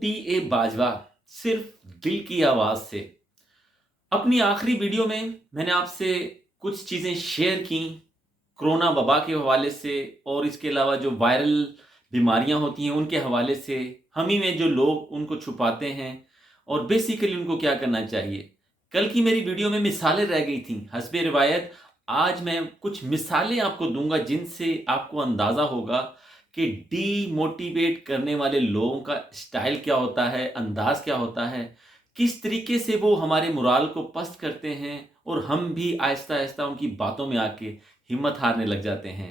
MOTA Bajwa सिर्फ दिल की आवाज से। अपनी आखिरी वीडियो में मैंने आपसे कुछ चीज़ें शेयर की कोरोना वबा के हवाले से, और इसके अलावा जो वायरल बीमारियां होती हैं उनके हवाले से। हम ही में जो लोग उनको छुपाते हैं और बेसिकली उनको क्या करना चाहिए। कल की मेरी वीडियो में मिसालें रह गई थी हस्बे रिवायत। आज मैं कुछ मिसालें आपको दूंगा जिनसे आपको अंदाज़ा होगा कि डीमोटिवेट करने वाले लोगों का स्टाइल क्या होता है, अंदाज क्या होता है, किस तरीके से वो हमारे मोराल को पस्त करते हैं और हम भी आहिस्ता आहिस्ता उनकी बातों में आके हिम्मत हारने लग जाते हैं।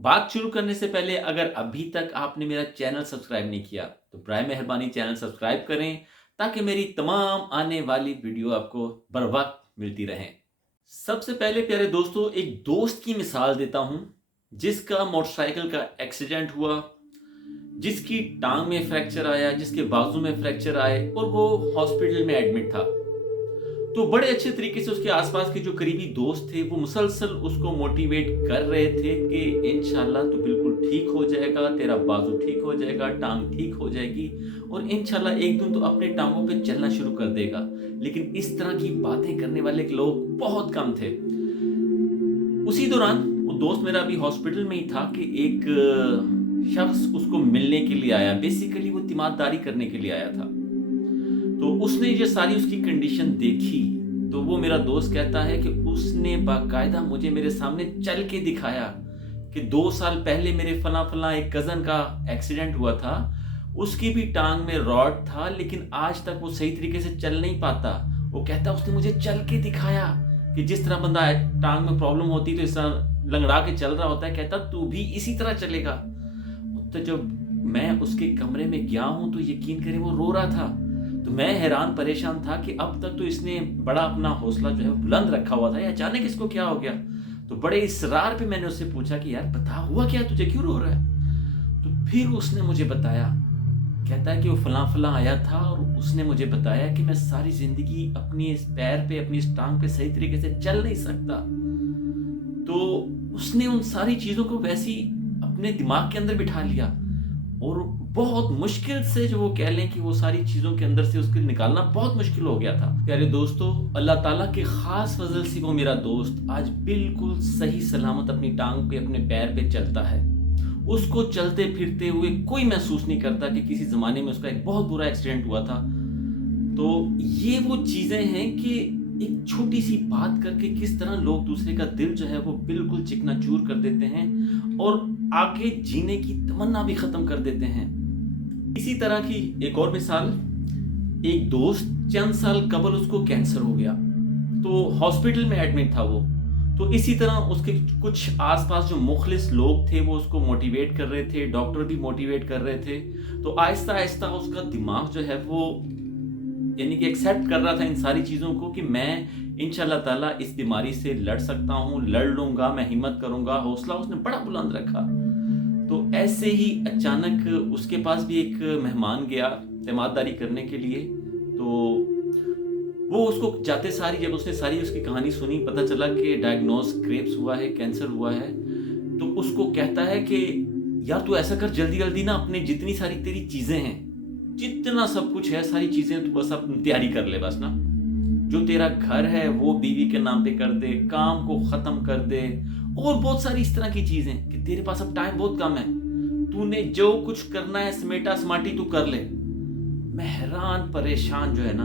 बात शुरू करने से पहले अगर अभी तक आपने मेरा चैनल सब्सक्राइब नहीं किया तो बराए मेहरबानी चैनल सब्सक्राइब करें ताकि मेरी तमाम आने वाली वीडियो आपको बर वक्त मिलती रहें। सबसे पहले प्यारे दोस्तों, एक दोस्त की मिसाल देता हूं जिसका मोटरसाइकिल का एक्सीडेंट हुआ, जिसकी टांग में फ्रैक्चर आया, जिसके बाजू में फ्रैक्चर आए और वो हॉस्पिटल में एडमिट था। तो बड़े अच्छे तरीके से उसके आसपास के जो करीबी दोस्त थे वो मुसलसल उसको मोटिवेट कर रहे थे कि इंशाल्लाह तू बिल्कुल ठीक हो जाएगा, तेरा बाजू ठीक हो जाएगा, टांग ठीक हो जाएगी और इंशाल्लाह एक दिन तो अपने टांगों पे चलना शुरू कर देगा। लेकिन इस तरह की बातें करने वाले लोग बहुत कम थे। उसी दौरान वो दोस्त मेरा अभी हॉस्पिटल में ही था कि एक शख्स उसको मिलने के लिए आया। बेसिकली वो तीमारदारी करने के लिए आया था। तो उसने ये सारी उसकी कंडीशन देखी तो वो मेरा दोस्त कहता है कि उसने बाकायदा मुझे मेरे सामने चल के दिखाया कि 2 साल पहले मेरे फला फला एक कज़न का एक्सीडेंट हुआ था, उसकी भी टांग में रॉड था लेकिन आज तक वो सही तरीके से चल नहीं पाता। वो कहता उसने मुझे चल के दिखाया कि जिस तरह बंदा टांग में प्रॉब्लम होती तो इस तरह लंगड़ा के चल रहा होता है। कहता तू भी इसी तरह चलेगा। तो जब मैं उसके कमरे में गया हूं तो यकीन करें वो रो रहा था। तो मैं हैरान परेशान था कि अब तक तो इसने बड़ा अपना हौसला जो है बुलंद रखा हुआ था, या अचानक इसको क्या हो गया। तो बड़े इसरार पे मैंने उससे पूछा कि यार बता हुआ क्या, तुझे क्यों रो रहा है। तो फिर उसने मुझे बताया, कहता है कि वो फलां फलां आया था और उसने मुझे बताया कि मैं सारी जिंदगी अपनी इस पैर पे, अपनी इस टांग पे सही तरीके से चल नहीं सकता। तो उसने उन सारी चीजों को वैसी अपने दिमाग के अंदर बिठा लिया और बहुत मुश्किल से, जो वो कह लें कि वो सारी चीजों के अंदर से उसको निकालना बहुत मुश्किल हो गया था। प्यारे दोस्तों, अल्लाह ताला के खास फजल से वो मेरा दोस्त आज बिल्कुल सही सलामत अपनी टांग पे, अपने पैर पे चलता है। उसको चलते फिरते हुए कोई महसूस नहीं करता कि किसी जमाने में उसका एक बहुत बुरा एक्सीडेंट हुआ था। तो ये वो चीजें हैं कि एक छोटी सी बात करके किस तरह लोग दूसरे का दिल जो है वो बिल्कुल चिकनाचूर कर देते हैं और आगे जीने की तमन्ना भी खत्म कर देते हैं। इसी तरह की एक और मिसाल, एक दोस्त चंद साल कबल उसको कैंसर हो गया तो हॉस्पिटल में एडमिट था वो। तो इसी तरह उसके कुछ आसपास जो मुखलिस लोग थे वो उसको मोटिवेट कर रहे थे, डॉक्टर भी मोटिवेट कर रहे थे। तो आहिस्ता आहिस्ता उसका दिमाग जो है वो यानी कि एक्सेप्ट कर रहा था इन सारी चीज़ों को कि मैं इंशाल्लाह ताला इस बीमारी से लड़ सकता हूँ, लड़ लूँगा, मैं हिम्मत करूँगा। हौसला उसने बड़ा बुलंद रखा। तो ऐसे ही अचानक उसके पास भी एक मेहमान गया तीमारदारी करने के लिए। तो वो उसको जाते सारी, जब उसने सारी उसकी कहानी सुनी, पता चला कि डायग्नोज क्रेब्स हुआ है, कैंसर हुआ है। तो उसको कहता है कि यार तू ऐसा कर, जल्दी जल्दी ना अपने जितनी सारी तेरी चीज़ें हैं, जितना सब कुछ है, सारी चीजें तू बस अब तैयारी कर ले। बस ना जो तेरा घर है वो बीवी के नाम पे कर दे, काम को खत्म कर दे और बहुत सारी इस तरह की चीजें कि तेरे पास अब टाइम बहुत कम है। तूने जो कुछ करना है समेटा समाटी तू कर ले। मैं हैरान परेशान जो है ना,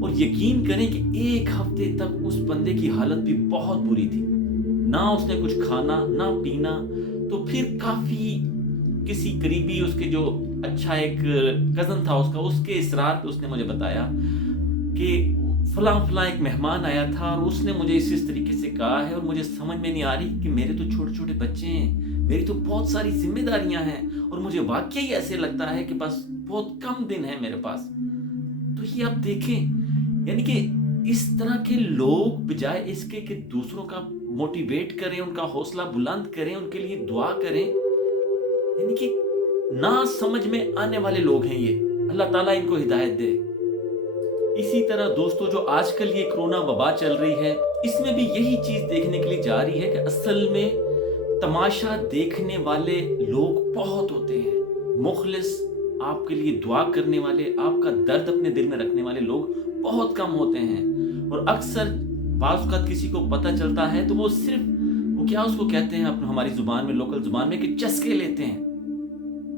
और यकीन करें कि 1 हफ्ते तक उस बंदे की हालत भी बहुत बुरी थी। ना उसने कुछ खाना ना पीना। तो फिर काफी किसी करीबी उसके जो अच्छा एक कज़न था उसका, उसके इसरार पे उसने मुझे बताया कि फलां फलां एक मेहमान आया था और उसने मुझे इस तरीके से कहा है और मुझे समझ में नहीं आ रही कि मेरे तो छोटे छोटे बच्चे हैं, मेरी तो बहुत सारी जिम्मेदारियां हैं और मुझे वाकई ऐसे लगता है कि बस बहुत कम दिन है मेरे पास। तो ये आप देखें, यानी कि इस तरह के लोग बजाय इसके कि दूसरों का मोटिवेट करें, उनका हौसला बुलंद करें, उनके लिए दुआ करें, यानी कि ना समझ में आने वाले लोग हैं ये। अल्लाह ताला इनको हिदायत दे। इसी तरह दोस्तों, जो आजकल ये कोरोना वबा चल रही है, इसमें भी यही चीज देखने के लिए जा रही है कि असल में तमाशा देखने वाले लोग बहुत होते हैं, मुखलिस आपके लिए दुआ करने वाले, आपका दर्द अपने दिल में रखने वाले लोग बहुत कम होते हैं। और अक्सर बाज़ औक़ात किसी को पता चलता है तो वो सिर्फ वो क्या उसको कहते हैं हमारी ज़ुबान में, लोकल ज़ुबान में, कि चस्के लेते हैं।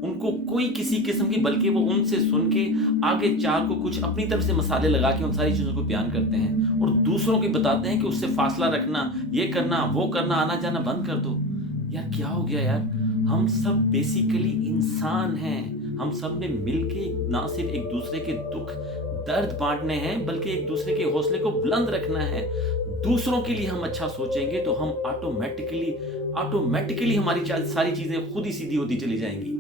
उनको कोई किसी किस्म की, बल्कि वो उनसे सुन के आगे 4 को कुछ अपनी तरफ से मसाले लगा के उन सारी चीज़ों को बयान करते हैं और दूसरों को बताते हैं कि उससे फासला रखना, ये करना, वो करना, आना-जाना बंद कर दो। यार क्या हो गया यार? हम सब बेसिकली इंसान हैं। हम सब ने मिलके ना सिर्फ एक दूसरे के दुख दर्द बांटने हैं, बल्कि एक दूसरे के हौसले को बुलंद रखना है। दूसरों के लिए हम अच्छा सोचेंगे तो हम ऑटोमेटिकली हमारी सारी चीजें खुद ही सीधी होती चली जाएंगी।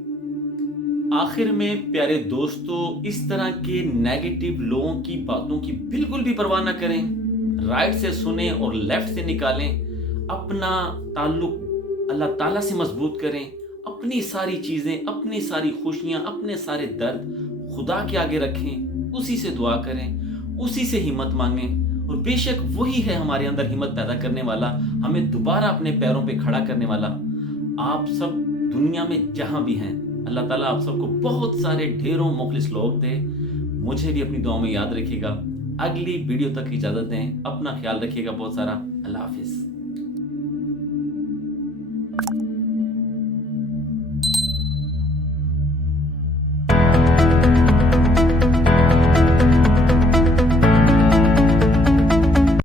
आखिर में प्यारे दोस्तों, इस तरह के नेगेटिव लोगों की बातों की बिल्कुल भी परवाह ना करें। राइट से सुने और लेफ्ट से निकालें। अपना ताल्लुक अल्लाह ताला से मजबूत करें। अपनी सारी चीजें, अपनी सारी खुशियां, अपने सारे दर्द खुदा के आगे रखें। उसी से दुआ करें, उसी से हिम्मत मांगें और बेशक वही है हमारे अंदर हिम्मत पैदा करने वाला, हमें दोबारा अपने पैरों पे खड़ा करने वाला। आप सब दुनिया में जहां भी हैं, अल्लाह ताला आप सबको बहुत सारे ढेरों मुखलिस लोग दे। मुझे भी अपनी दुआओं में याद रखिएगा। अगली वीडियो तक इजाजत दें। अपना ख्याल रखिएगा बहुत सारा। अल्लाह हाफिज।